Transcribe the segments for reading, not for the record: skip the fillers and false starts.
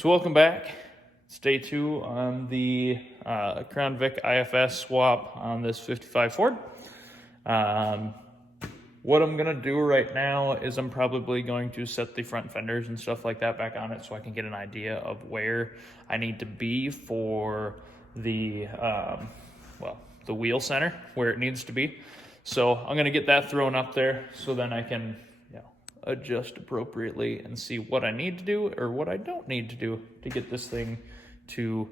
So welcome back. It's day 2 on the Crown Vic IFS swap on this 55 Ford. What I'm gonna do right now is I'm probably going to set the front fenders and stuff like that back on it so I can get an idea of where I need to be for the the wheel center, where it needs to be. So I'm gonna get that thrown up there so then I can adjust appropriately and see what I need to do or what I don't need to do to get this thing to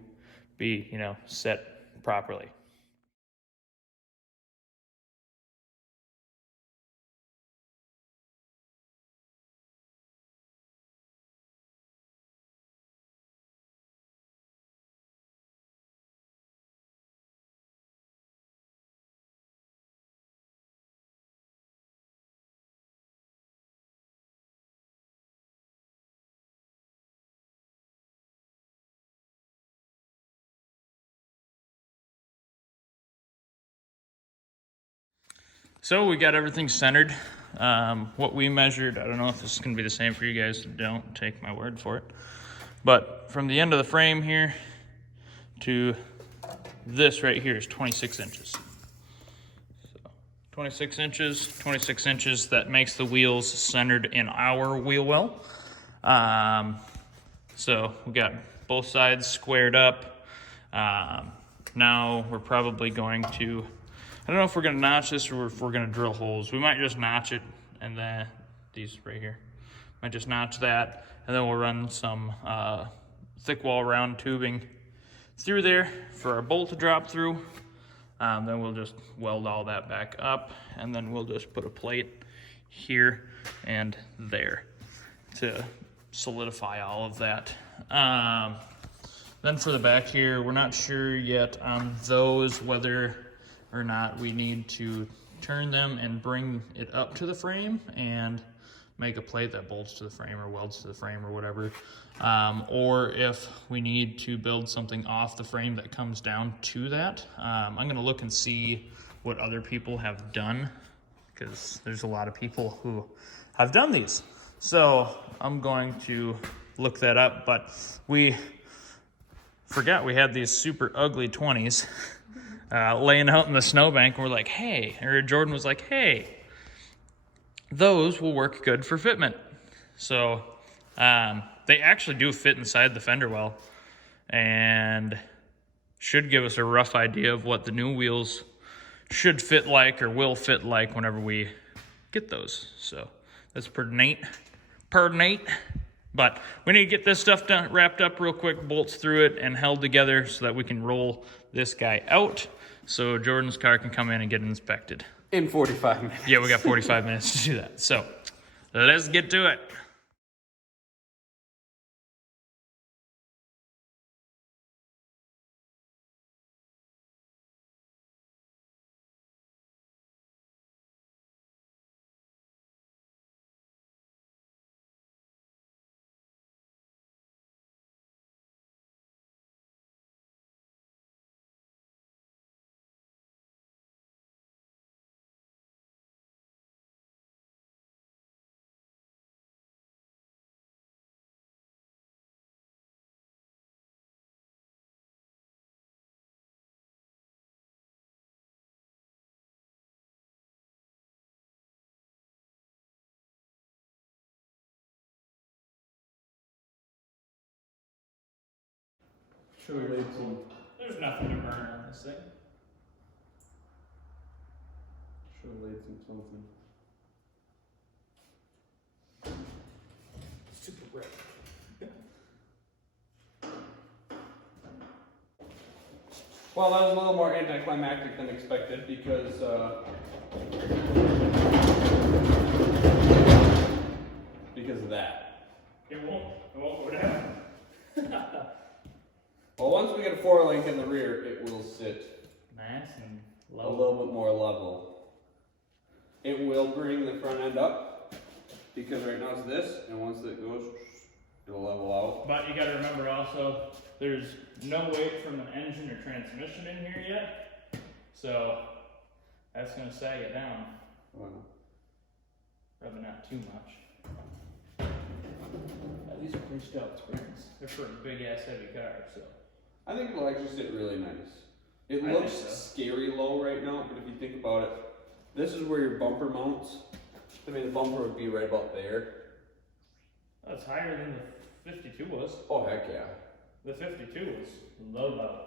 be, set properly. So we got everything centered. What we measured, I don't know if this is going to be the same for you guys, so don't take my word for it. But from the end of the frame here to this right here is 26 inches. So 26 inches, that makes the wheels centered in our wheel well. So we got both sides squared up. Now we're probably going to, I don't know if we're gonna notch this or if we're gonna drill holes. We might just notch it, and then these right here. Might just notch that, and then we'll run some thick wall round tubing through there for our bolt to drop through. Then we'll just weld all that back up, and then we'll just put a plate here and there to solidify all of that. Then for the back here, we're not sure yet on those whether or not we need to turn them and bring it up to the frame and make a plate that bolts to the frame or welds to the frame or whatever, or if we need to build something off the frame that comes down to that. I'm gonna look and see what other people have done, because there's a lot of people who have done these. So I'm going to look that up, but we forgot we had these super ugly 20s laying out in the snowbank, and we're like, hey, or Jordan was like, hey, those will work good for fitment. So they actually do fit inside the fender well and should give us a rough idea of what the new wheels should fit like or will fit like whenever we get those. So that's pretty neat. But we need to get this stuff done, wrapped up real quick, bolts through it and held together so that we can roll this guy out so Jordan's car can come in and get inspected. In 45 minutes. Yeah, we got 45 minutes to do that. So let's get to it. Should we leave some? There's nothing to burn on this thing. Should we leave some something? Super red. Well, that was a little more anticlimactic than expected because of that. It won't go down. Well, once we get a 4-link in the rear, it will sit Nice and a low. little bit more level. It will bring the front end up because right now it's this, and once it goes, it'll level out. But you gotta remember also, there's no weight from an engine or transmission in here yet. So that's gonna sag it down. Wow. Probably not too much. these are pretty stout springs. They're for a big ass heavy car, so. I think it'll actually sit really nice. It I looks think so. scary low right now, but if you think about it, this is where your bumper mounts. I mean, the bumper would be right about there. That's higher than the 52 was. Oh, heck yeah. The 52 was low level.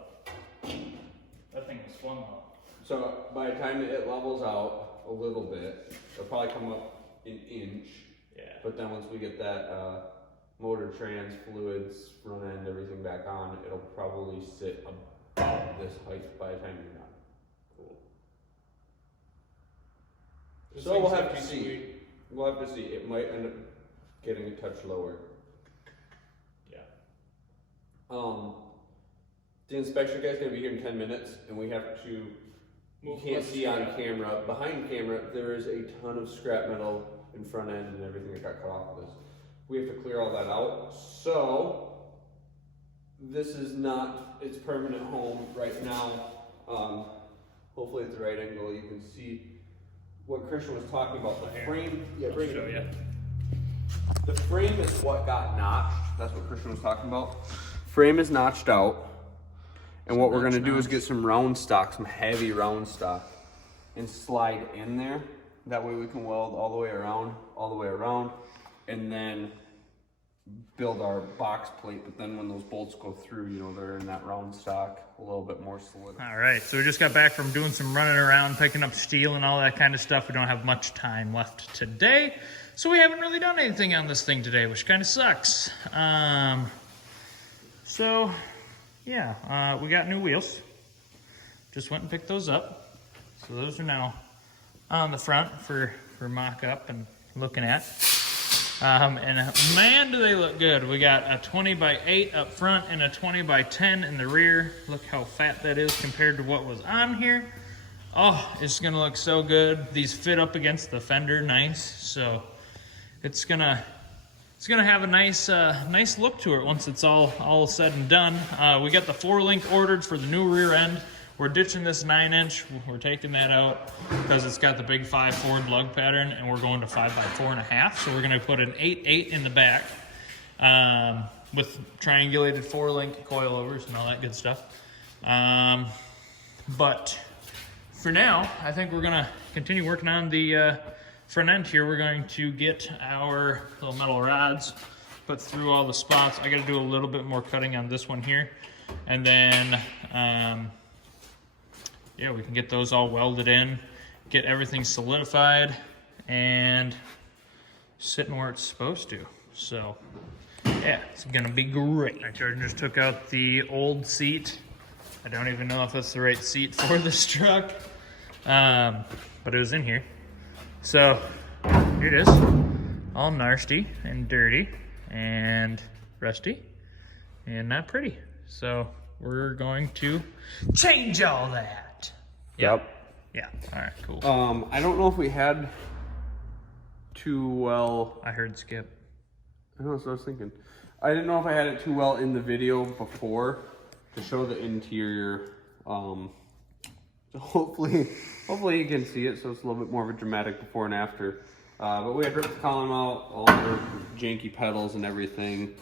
That thing was fun though. So by the time it levels out a little bit, it'll probably come up an inch. Yeah. But then once we get that motor trans, fluids, front end, everything back on, it'll probably sit about this height by the time you're done. Cool. This So we'll thing's have to pretty see. sweet. We'll have to see. It might end up getting a touch lower. Yeah. The inspection guy's gonna be here in 10 minutes, and we have to. You can't see on camera. Behind camera, there is a ton of scrap metal in front end and everything that got cut off of this. We have to clear all that out. So this is not its permanent home right now. Hopefully at the right angle you can see what Christian was talking about. The frame, yeah, I'll show you. The frame is what got notched. That's what Christian was talking about. Frame is notched out. And what we're gonna do is get some round stock, some heavy round stock, and slide in there. That way we can weld all the way around, and then build our box plate. But then when those bolts go through, you know, they're in that round stock, a little bit more solid. All right, so we just got back from doing some running around, picking up steel and all that kind of stuff. We don't have much time left today, so we haven't really done anything on this thing today, which kind of sucks. We got new wheels. Just went and picked those up. So those are now on the front for mock-up and looking at. And man, do they look good. We got a 20x8 up front and a 20x10 in the rear. Look how fat that is compared to what was on here. Oh, it's gonna look so good. These fit up against the fender nice. So it's gonna have a nice look to it once it's all said and done. We got the 4-link ordered for the new rear end. We're ditching this 9-inch. We're taking that out because it's got the big 5 forward lug pattern, and we're going to 5x4.5. So we're gonna put an 8.8 in the back with triangulated 4-link coilovers and all that good stuff. But for now, I think we're gonna continue working on the front end here. We're going to get our little metal rods put through all the spots. I got to do a little bit more cutting on this one here, and then we can get those all welded in, get everything solidified and sitting where it's supposed to. So yeah, it's gonna be great. I just took out the old seat. I don't even know if that's the right seat for this truck, but it was in here. So here it is, all nasty and dirty and rusty and not pretty. So we're going to change all that. Yep. Yeah, all right, cool. I don't know if we had too well. I heard Skip. I know, that's what I was thinking. I didn't know if I had it too well in the video before to show the interior. So hopefully you can see it, so it's a little bit more of a dramatic before and after. But we had ripped the column out, all the janky pedals and everything.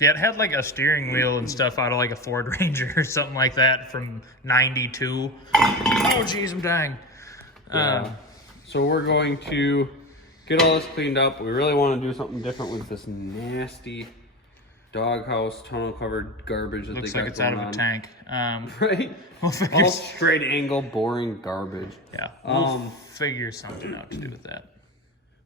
Yeah, it had like a steering wheel and stuff out of like a Ford Ranger or something like that from '92. Oh geez, I'm dying. So we're going to get all this cleaned up. We really want to do something different with this nasty doghouse tunnel covered garbage that Looks they got like it's out of going a on. tank. Right? We'll figure All straight angle, boring garbage. Yeah, we'll figure something out to do with that.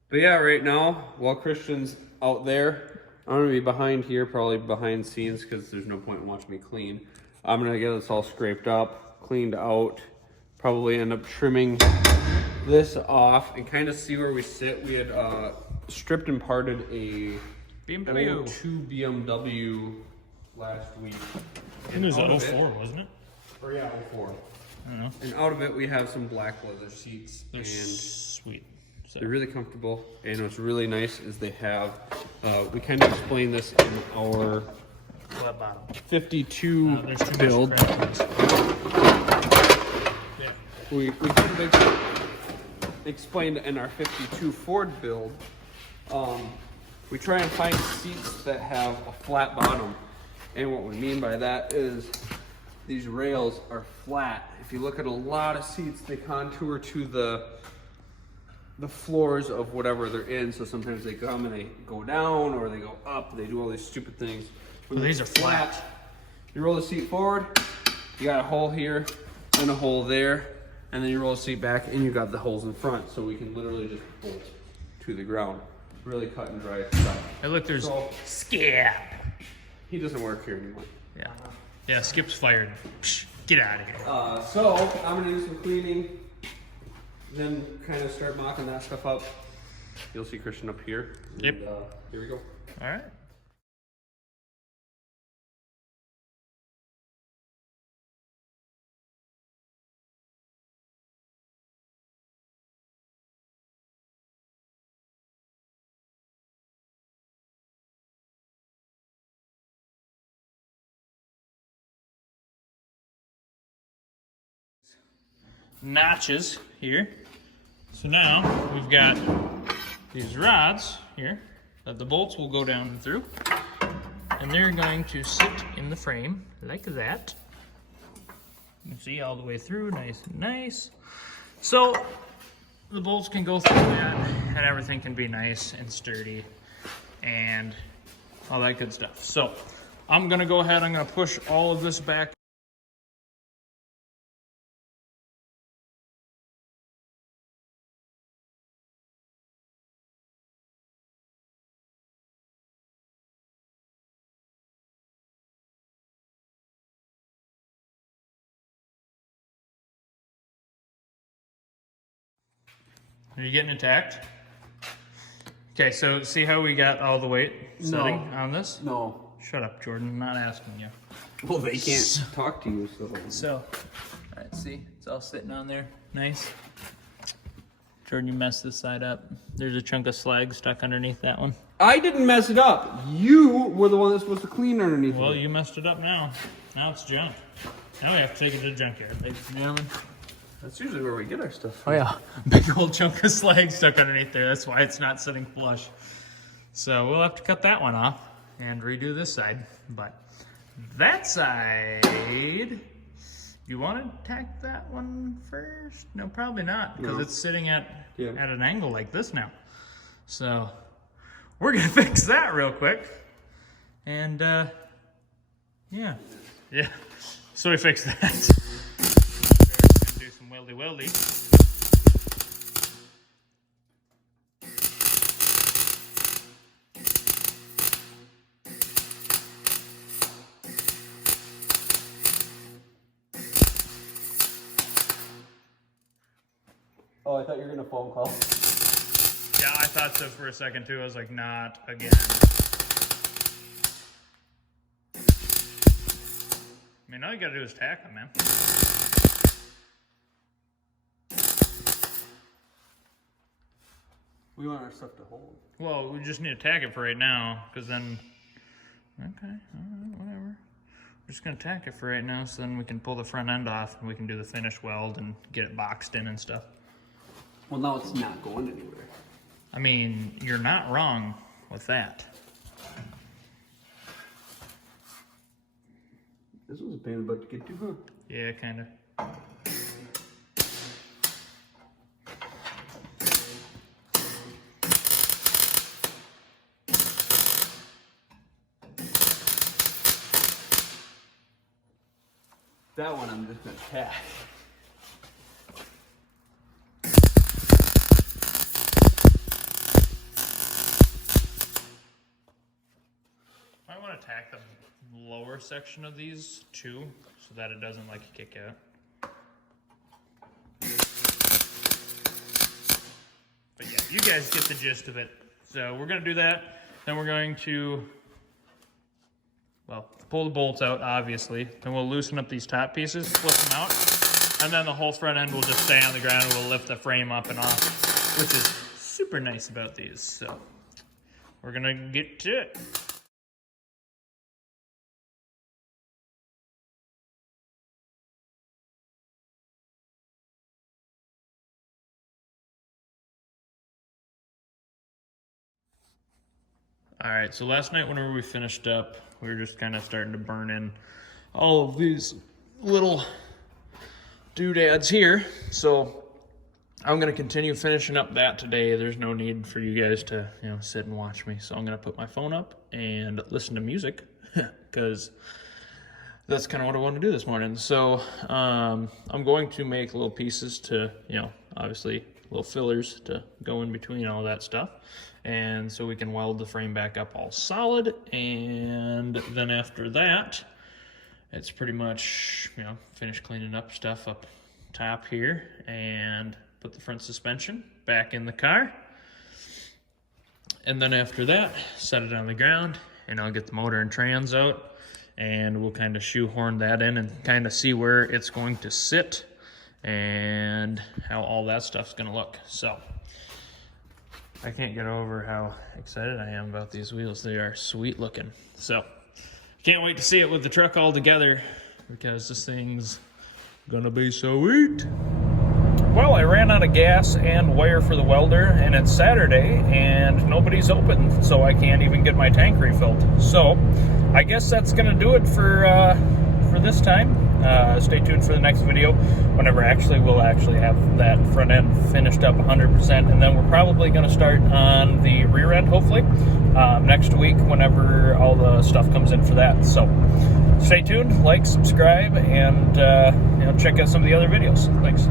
But yeah, right now, while Christian's out there, I'm going to be behind here, probably behind scenes, because there's no point in watching me clean. I'm going to get this all scraped up, cleaned out, probably end up trimming this off, and kind of see where we sit. We had stripped and parted a BMW 2 BMW last week. It was 04, wasn't it? Or yeah, 04. I don't know. And out of it, we have some black leather seats. They're and sweet. So. they're really comfortable, and what's really nice is they have, we kind of explained this in our 52 build. Yeah. We kind of explained in our 52 Ford build we try and find seats that have a flat bottom. And what we mean by that is these rails are flat. If you look at a lot of seats, they contour to the floors of whatever they're in. So sometimes they come and they go down or they go up. They do all these stupid things. When these are flat, you roll the seat forward, you got a hole here and a hole there, and then you roll the seat back and you got the holes in front. So we can literally just bolt to the ground. Really cut and dry stuff. Hey, look, there's Skip. He doesn't work here anymore. Yeah. Yeah, Skip's fired. Psh, get out of here. So I'm gonna do some cleaning, then kind of start mocking that stuff up. You'll see Christian up here. Yep. And, here we go. All right. Notches here. So now we've got these rods here that the bolts will go down through, and they're going to sit in the frame like that. You can see all the way through, nice and nice. So the bolts can go through that and everything can be nice and sturdy and all that good stuff. So I'm gonna go ahead, I'm gonna push all of this back. Are you getting attacked? Okay, so see how we got all the weight sitting on this? No. Shut up, Jordan. I'm not asking you. Well, they can't talk to you, so. So, all right, see? It's all sitting on there. Nice. Jordan, you messed this side up. There's a chunk of slag stuck underneath that one. I didn't mess it up. You were the one that's supposed to clean underneath Well, it. you messed it up now. Now it's junk. Now we have to take it to the junkyard, ladies and gentlemen. That's usually where we get our stuff Oh from. yeah, big old chunk of slag stuck underneath there. That's why it's not sitting flush. So we'll have to cut that one off and redo this side. But that side, you want to tack that one first? No, probably not, because it's sitting at an angle like this now. So we're gonna fix that real quick. And yeah. So we fixed that. Do some weldy. Oh, I thought you were gonna phone call. Yeah, I thought so for a second too. I was like, not again. I mean, all you gotta do is tack them, man. We want our stuff to hold. Well, we just need to tack it for right now, because then, okay, all right, whatever. We're just gonna tack it for right now, so then we can pull the front end off and we can do the finish weld and get it boxed in and stuff. Well, now it's not going anywhere. I mean, you're not wrong with that. This was a pain in the butt to get to, huh? Yeah, kinda. That one I'm just gonna tack. I want to tack the lower section of these too, so that it doesn't like kick out. But yeah, you guys get the gist of it. So we're gonna do that. Then we're going to, well, pull the bolts out, obviously. Then we'll loosen up these top pieces, flip them out, and then the whole front end will just stay on the ground and we'll lift the frame up and off, which is super nice about these. So we're gonna get to it. All right, so last night whenever we finished up, we were just kind of starting to burn in all of these little doodads here. So I'm gonna continue finishing up that today. There's no need for you guys to, sit and watch me. So I'm gonna put my phone up and listen to music because that's kind of what I want to do this morning. So I'm going to make little pieces to, obviously little fillers to go in between all that stuff. And so we can weld the frame back up all solid. And then after that, it's pretty much, finish cleaning up stuff up top here and put the front suspension back in the car. And then after that, set it on the ground and I'll get the motor and trans out and we'll kind of shoehorn that in and kind of see where it's going to sit and how all that stuff's gonna look. So I can't get over how excited I am about these wheels. They are sweet looking. So can't wait to see it with the truck all together because this thing's gonna be sweet. Well, I ran out of gas and wire for the welder and it's Saturday and nobody's open, so I can't even get my tank refilled. So I guess that's gonna do it for this time. Stay tuned for the next video whenever we'll actually have that front end finished up 100%, and then we're probably going to start on the rear end hopefully next week whenever all the stuff comes in for that. So stay tuned, like, subscribe, and check out some of the other videos. Thanks.